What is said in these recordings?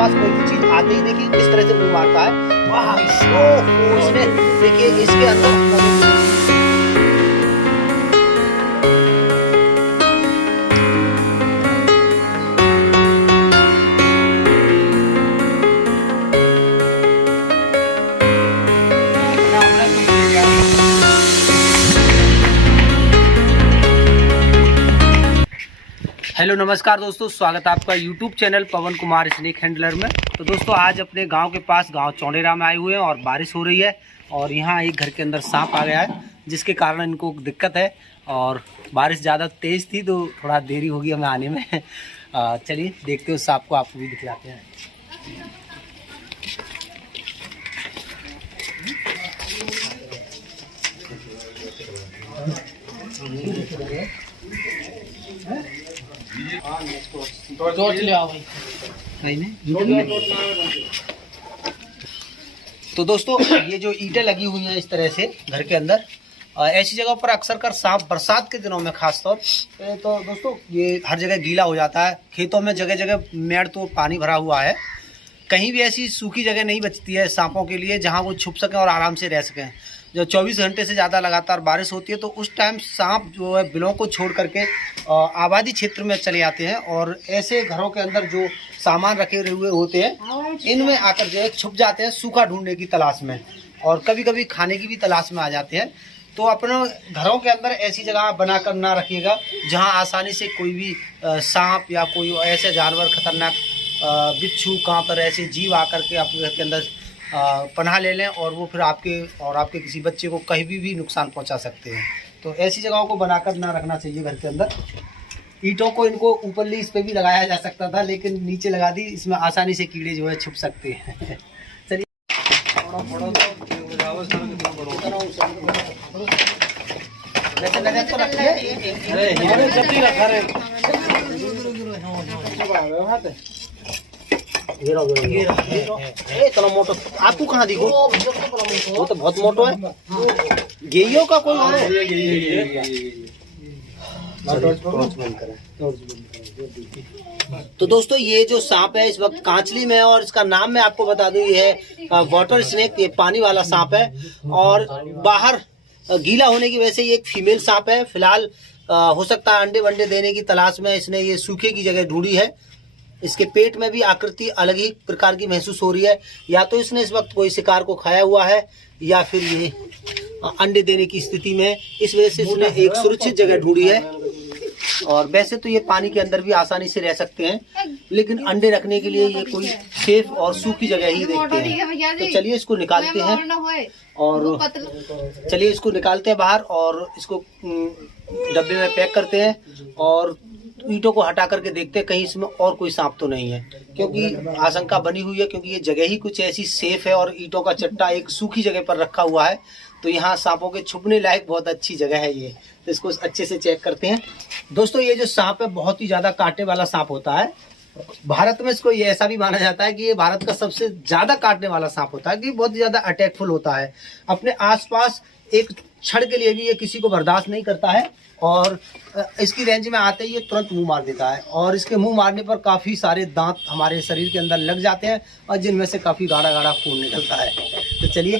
आसपास कोई भी चीज आते ही देखिए किस तरह से मुंह मारता है। वाह, इसने देखिए इसके अंदर हेलो नमस्कार दोस्तों, स्वागत है आपका YouTube चैनल पवन कुमार स्नेक हैंडलर में। तो दोस्तों आज अपने गांव के पास गांव चौंडेरा में आए हुए हैं और बारिश हो रही है और यहां एक घर के अंदर सांप आ गया है, जिसके कारण इनको दिक्कत है और बारिश ज़्यादा तेज़ थी तो थोड़ा देरी होगी हमें आने में। चलिए देखते हो सांप को, आपको भी दिखलाते हैं। तो दोस्तों ये जो ईंटें लगी हुई हैं इस तरह से घर के अंदर, ऐसी जगह पर अक्सर कर सांप बरसात के दिनों में खासतौर पे, तो दोस्तों ये हर जगह गीला हो जाता है। खेतों में जगह जगह मेड़ तो पानी भरा हुआ है, कहीं भी ऐसी सूखी जगह नहीं बचती है सांपों के लिए जहां वो छुप सकें और आराम से रह सकें। जब 24 घंटे से ज़्यादा लगातार बारिश होती है तो उस टाइम सांप जो है बिलों को छोड़ करके आबादी क्षेत्र में चले आते हैं और ऐसे घरों के अंदर जो सामान रखे हुए होते हैं इनमें आकर जो है छुप जाते हैं सूखा ढूंढने की तलाश में, और कभी कभी खाने की भी तलाश में आ जाते हैं। तो अपने घरों के अंदर ऐसी जगह बनाकर ना रखिएगा जहां आसानी से कोई भी सांप या कोई ऐसे जानवर खतरनाक बिच्छू कांपर ऐसे जीव आकर के आपके घर के अंदर पनाह ले लें और वो फिर आपके किसी बच्चे को कहीं भी नुकसान पहुंचा सकते हैं। तो ऐसी जगहों को बनाकर ना रखना चाहिए घर के अंदर। ईंटों को इनको ऊपरली इस पे भी लगाया जा सकता था, लेकिन नीचे लगा दी, इसमें आसानी से कीड़े जो है छुप सकते हैं। चलिए तो इतना मोटो आपको कहाँ दिखो, वो तो बहुत मोटो है। गेइयों का कोई तो दोस्तों ये जो सांप है इस वक्त कांचली में है और इसका नाम मैं आपको बता दूं, ये है वाटर स्नेक, ये पानी वाला सांप है और बाहर गीला होने की वजह से ये एक फीमेल सांप है। फिलहाल हो सकता है अंडे वंडे देने की तलाश में इसने ये सूखे की जगह ढूंढी है। इसके पेट में भी आकृति अलग ही प्रकार की महसूस हो रही है, या तो इसने इस वक्त कोई शिकार को खाया हुआ है या फिर ये अंडे देने की स्थिति में है। इस वजह से इसने एक सुरक्षित जगह ढूंढी है। और वैसे तो ये पानी के अंदर भी आसानी से रह सकते हैं, लेकिन अंडे रखने के लिए ये कोई सेफ और सूखी जगह ही देखते हैं। तो चलिए इसको निकालते हैं और चलिए इसको निकालते हैं बाहर और इसको डब्बे में पैक करते हैं और ईंटों को हटा करके देखते हैं कहीं इसमें और कोई सांप तो नहीं है, क्योंकि आशंका बनी हुई है, क्योंकि ये जगह ही कुछ ऐसी सेफ है और ईंटों का चट्टा एक सूखी जगह पर रखा हुआ है, तो यहाँ सांपों के छुपने लायक बहुत अच्छी जगह है ये। तो इसको अच्छे से चेक करते हैं। दोस्तों ये जो सांप है बहुत ही ज़्यादा कांटे वाला सांप होता है। भारत में इसको ये ऐसा भी माना जाता है कि ये भारत का सबसे ज़्यादा काटने वाला सांप होता है, कि बहुत ज़्यादा अटैकफुल होता है। अपने आसपास एक क्षण के लिए भी ये किसी को बर्दाश्त नहीं करता है और इसकी रेंज में आते ही ये तुरंत मुंह मार देता है और इसके मुंह मारने पर काफ़ी सारे दांत हमारे शरीर के अंदर लग जाते हैं और जिनमें से काफ़ी गाढ़ा गाढ़ा खून निकलता है। तो चलिए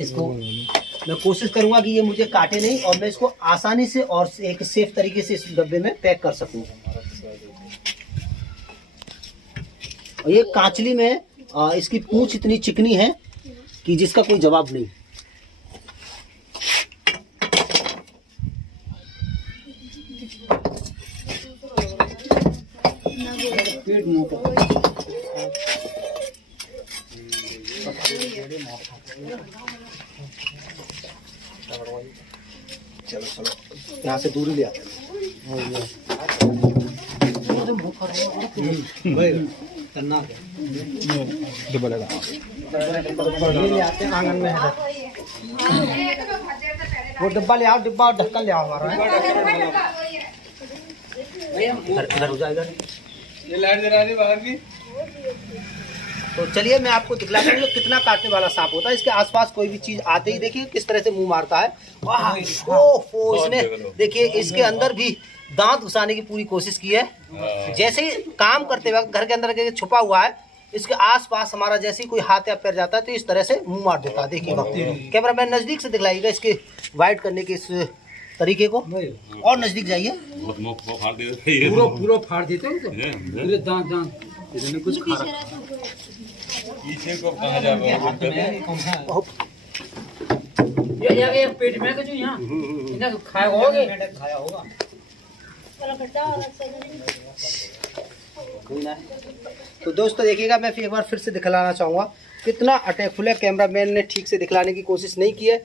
इसको मैं कोशिश करूंगा कि ये मुझे काटे नहीं और मैं इसको आसानी से और एक सेफ तरीके से इस डब्बे में पैक कर सकूं। और ये कांचली में इसकी पूंछ इतनी चिकनी है कि जिसका कोई जवाब नहीं। पेट मोटा चलो चलो यहाँ से दूरी ले आते हैं। आंगन में है वो डिब्बा ले आओ, डिब्बा और ढक्कन ले आओ हमारा। इधर हो जाएगा, ये लाइट जला दी बाहर की। तो चलिए मैं आपको दिखलाता हूँ कितना काटने वाला सांप होता है। इसके आसपास कोई भी चीज आते ही देखिए किस तरह से मुंह मारता है। वाह, ओफो, इसने देखिए इसके अंदर भी दांत घुसाने की पूरी कोशिश की है। जैसे ही काम करते वक्त घर के अंदर छुपा हुआ है, इसके आसपास हमारा जैसे ही कोई हाथ या पैर जाता है तो इस तरह से मुंह मार देता है। देखिएगा, कैमरा मैन नजदीक से दिखलाइएगा इसके वाइड करने के इस तरीके को। और नजदीक जाइए। पूरा फाड़ देते हैं पूरे दांत कुछ खा रखा ये पेट में कुछ यहाँ इन्हें खाया होगा। तो दोस्तों देखिएगा, मैं एक बार फिर से दिखलाना चाहूँगा कितना अटैकफुल है। कैमरामैन ने ठीक से दिखलाने की कोशिश नहीं की है।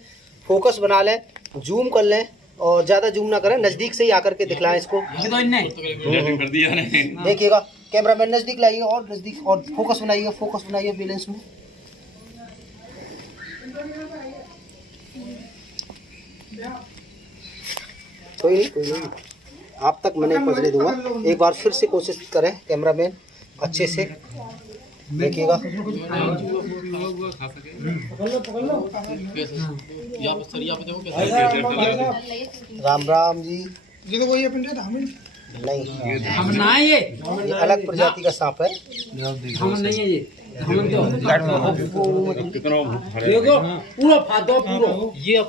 फोकस बना लें, जूम कर लें और ज़्यादा जूम ना करें, नज़दीक से ही आकर के दिखलाएं इसको। देखिएगा, कैमरामैन नज़दीक लाइएगा और नज़दीक, और फोकस बनाइए बैलेंस में। कोई नहीं, आप तक मैं नहीं पहुँचने दूंगा। एक बार फिर से कोशिश करें कैमरामैन, अच्छे से देखिएगा। राम राम जी। नहीं, हम ना ये अलग प्रजाति का सांप है। हम नहीं है ये, हम तो पूरा फादो पूरा ये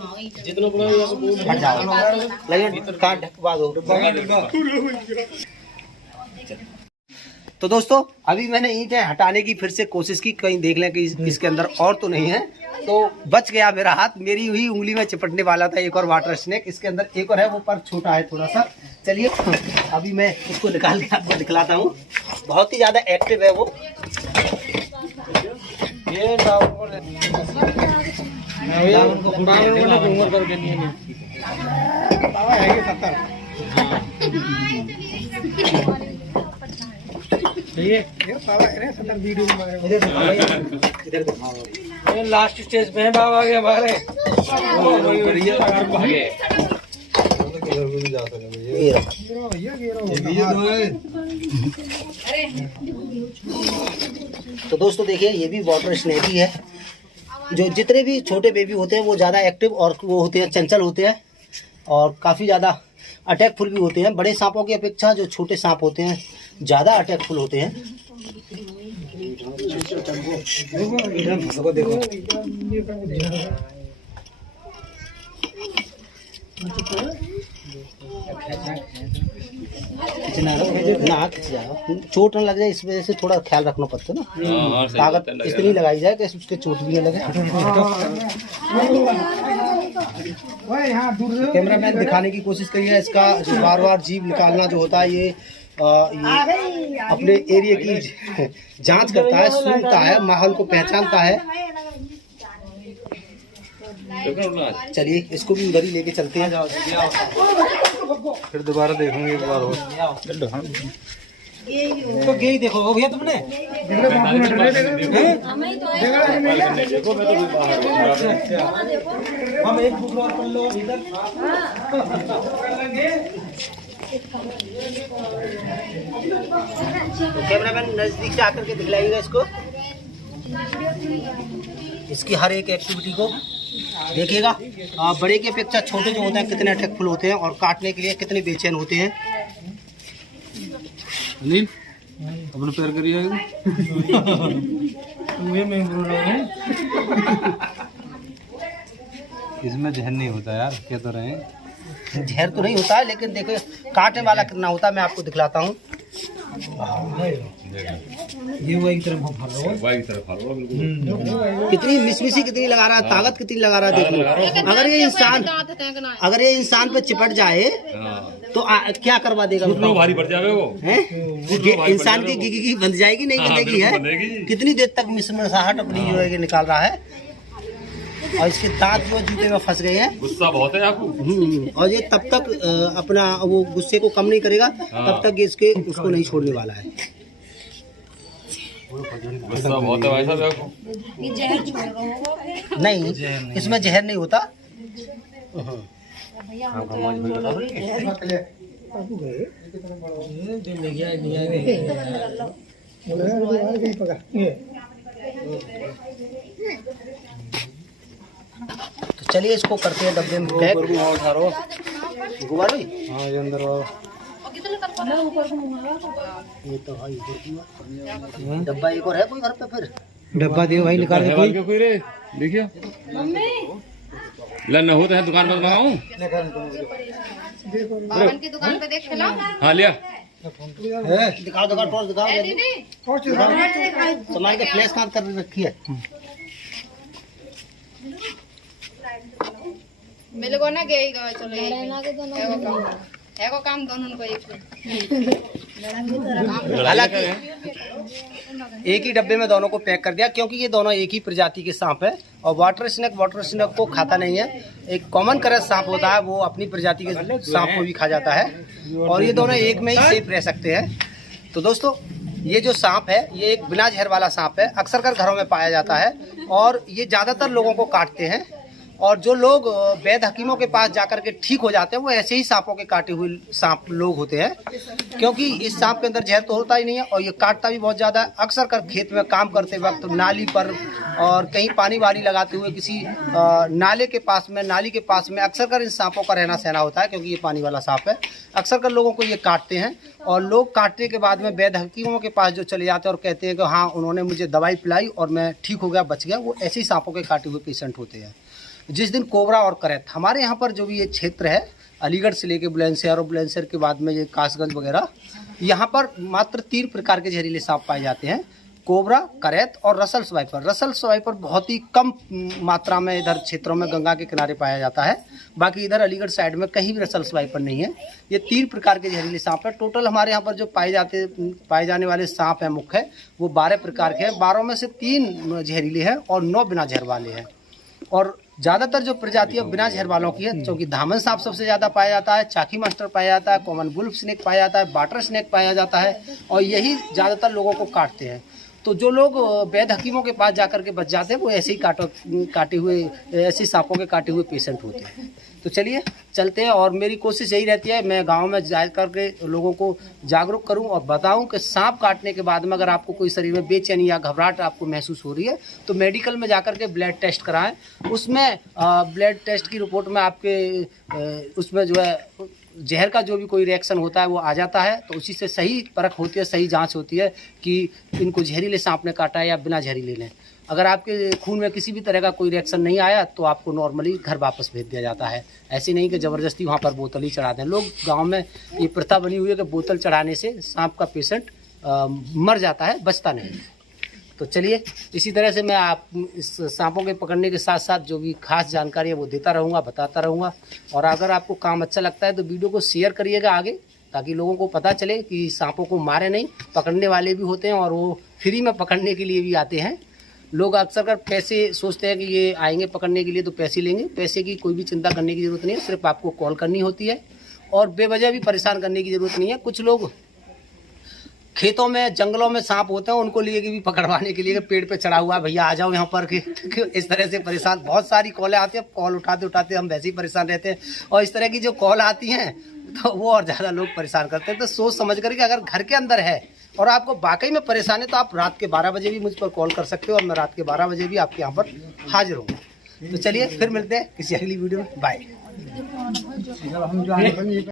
जितना बड़ा हट जाओ, लगे काट ढकवा दो। तो दोस्तों अभी मैंने ईंटें हटाने की फिर से कोशिश की, कहीं देख लें कि इसके अंदर और तो नहीं है। तो बच गया मेरा हाथ, मेरी हुई उंगली में चिपटने वाला था एक और वाटर स्नेक। इसके अंदर एक और है, वो पर छोटा है थोड़ा सा। चलिए अभी मैं उसको निकाल के आपको दिखलाता हूँ। बहुत ही ज़्यादा एक्टिव है वो। ये लास्ट स्टेज पे है बाबा के हमारे। तो दोस्तों देखिए, ये भी वाटर स्नेक ही है। जो जितने भी छोटे बेबी होते हैं वो ज़्यादा एक्टिव और वो होते हैं, चंचल होते हैं और काफ़ी ज़्यादा अटैकफुल भी होते हैं। बड़े सांपों की अपेक्षा जो छोटे सांप होते हैं ज़्यादा अटैकफुल होते हैं। ना खिंच जाएगा, चोट न लग जाए, इस वजह से थोड़ा ख्याल रखना पड़ता है ना। ताकत इतनी लगाई जाए कि उसके चोट भी न लगे। कैमरामैन दिखाने की कोशिश करिए इसका जो बार बार जीभ निकालना जो होता है, ये अपने एरिया की जांच करता है, सुनता है, माहौल को पहचानता है। चलिए इसको भी उधर ही लेके चलते हैं, फिर दोबारा देखेंगे एक बार और। तो यही देखो भैया तुमने हम एक बुक और पढ़ लो इधर। तो कैमरामैन नजदीक से आकर के दिखलाइएगा इसको, इसकी हर एक एक्टिविटी को देखिएगा। बड़े की अपेक्षा छोटे जो होते हैं कितने अटैकफुल होते हैं और काटने के लिए कितने बेचैन होते हैं। अनिल अपना पैर करिए। इसमें जहर नहीं होता यार, कह तो रहे हैं। जहर तो नहीं होता है, लेकिन देखो काटने वाला कितना होता है मैं आपको दिखलाता हूँ। ये वही तरफ कितनी मिसमिसी कितनी लगा रहा है, ताकत कितनी लगा रहा है। देखो अगर ये इंसान पे चिपट जाए तो क्या करवा देगा, भारी पड़ जाए वो है। इंसान की गिगी बंध जाएगी, नहीं बंधेगी है। कितनी देर तक मिसमिसाहट अपनी जो है निकाल रहा है, और इसके दांत जो जूते में फंस गए हैं। गुस्सा बहुत है आपको। और ये तब तक अपना वो गुस्से को कम नहीं करेगा, तब तक ये इसके उसको नहीं छोड़ने वाला है। गुस्सा बहुत है भाई साहब आपको। नहीं, इसमें जहर नहीं होता। तो चलिए इसको करते हैं डब्बे में पैक। गुब्बार भाई हाँ ये अंदर वाला ये तो भाई डब्बा एक और है कोई घर पे फिर? डब्बा दियो भाई निकाल के है कोई रे देखिए लन होते हैं दुकान पर मंगाऊं बावन की दुकान पे देख खिलाओ। हाँ लिया दिखाओ दुकान टॉर्च दिखाओ सामान के फ्लैश काम कर रखी है। मेरे को ना गई गए चलो है को काम दोनों को एक हालांकि एक ही डब्बे में दोनों को पैक कर दिया क्योंकि ये दोनों एक ही प्रजाति के सांप है और वाटर स्नेक को खाता नहीं है। एक कॉमन करत सांप होता है वो अपनी प्रजाति के सांप को भी खा जाता है और ये दोनों एक में ही सेफ रह सकते हैं। तो दोस्तों ये जो सांप है ये एक बिना जहर वाला सांप है, अक्सर कर घरों में पाया जाता है और ये ज़्यादातर लोगों को काटते हैं और जो लोग वैद हकीमों के पास जाकर के ठीक हो जाते हैं वो ऐसे ही सांपों के काटे हुए सांप लोग होते हैं क्योंकि इस सांप के अंदर जहर तो होता ही नहीं है और ये काटता भी बहुत ज़्यादा है। अक्सर कर खेत में काम करते वक्त नाली पर और कहीं पानी वाली लगाते हुए किसी नाले के पास में नाली के पास में अक्सर कर इन सांपों का रहना सहना होता है क्योंकि ये पानी वाला सांप है। अक्सर कर लोगों को ये काटते हैं और लोग काटने के बाद में वैद हकीमों के पास जो चले जाते हैं और कहते हैं कि हाँ उन्होंने मुझे दवाई पिलाई और मैं ठीक हो गया बच गया, वो ऐसे ही सांपों के काटे हुए पेशेंट होते हैं। जिस दिन कोबरा और करैत हमारे यहाँ पर जो भी ये क्षेत्र है अलीगढ़ से लेके बुलंदशहर और बुलंदशहर के बाद में ये कासगंज वगैरह यहाँ पर मात्र 3 प्रकार के जहरीले सांप पाए जाते हैं, कोबरा, करैत और रसल स्वाइपर। रसल स्वाइपर बहुत ही कम मात्रा में इधर क्षेत्रों में गंगा के किनारे पाया जाता है, बाकी इधर अलीगढ़ साइड में कहीं भी रसल स्वाइपर नहीं है। ये 3 प्रकार के जहरीले सांप है। टोटल हमारे यहाँ पर जो पाए जाने वाले सांप हैं मुख्य वो 12 प्रकार के हैं। 12 में से 3 जहरीले हैं और 9 बिना जहर वाले हैं और ज़्यादातर जो प्रजातियाँ बिना जहर वालों की है क्योंकि धामन सांप सबसे ज़्यादा पाया जाता है, चाकी मास्टर पाया जाता है, कॉमन वुल्फ स्नेक पाया जाता है, वाटर स्नेक पाया जाता है और यही ज़्यादातर लोगों को काटते हैं। तो जो लोग वैद हकीमों के पास जाकर के बच जाते हैं वो ऐसे ही काटे हुए ऐसे सांपों के काटे हुए पेशेंट होते हैं। तो चलिए चलते हैं और मेरी कोशिश यही रहती है मैं गांव में जा करके लोगों को जागरूक करूं और बताऊं कि सांप काटने के बाद में अगर आपको कोई शरीर में बेचैनी या घबराहट आपको महसूस हो रही है तो मेडिकल में जाकर के ब्लड टेस्ट कराएं। उसमें ब्लड टेस्ट की रिपोर्ट में आपके उसमें जो है जहर का जो भी कोई रिएक्शन होता है वो आ जाता है तो उसी से सही परख होती है, सही जांच होती है कि इनको जहरीले सांप ने काटा है या बिना जहरीले ने। अगर आपके खून में किसी भी तरह का कोई रिएक्शन नहीं आया तो आपको नॉर्मली घर वापस भेज दिया जाता है। ऐसे नहीं कि ज़बरदस्ती वहाँ पर बोतल ही चढ़ा दें। लोग गांव में ये प्रथा बनी हुई है कि बोतल चढ़ाने से सांप का पेशेंट मर जाता है, बचता नहीं। तो चलिए इसी तरह से मैं आप इस सांपों के पकड़ने के साथ साथ जो भी खास जानकारी है वो देता रहूँगा, बताता रहूँगा। और अगर आपको काम अच्छा लगता है तो वीडियो को शेयर करिएगा आगे ताकि लोगों को पता चले कि सांपों को मारे नहीं, पकड़ने वाले भी होते हैं और वो फ्री में पकड़ने के लिए भी आते हैं। लोग अक्सर कर पैसे सोचते हैं कि ये आएंगे पकड़ने के लिए तो पैसे लेंगे, पैसे की कोई भी चिंता करने की ज़रूरत नहीं है, सिर्फ आपको कॉल करनी होती है और बेवजह भी परेशान करने की ज़रूरत नहीं है। कुछ लोग खेतों में जंगलों में सांप होते हैं उनको लिए कि भी पकड़वाने के लिए पेड़ पे चढ़ा हुआ है भैया आ जाओ यहाँ पर के इस तरह से परेशान बहुत सारी कॉलें आती हैं। कॉल उठाते उठाते हम वैसे ही परेशान रहते हैं और इस तरह की जो कॉल आती हैं तो वो और ज़्यादा लोग परेशान करते हैं। तो सोच समझ कर कि अगर घर के अंदर है और आपको वाकई में परेशान है तो आप रात के 12 बजे भी मुझ पर कॉल कर सकते हो और मैं रात के 12 बजे भी आपके यहाँ पर हाजिर हूँ। तो चलिए फिर मिलते हैं किसी अगली वीडियो में। बाय।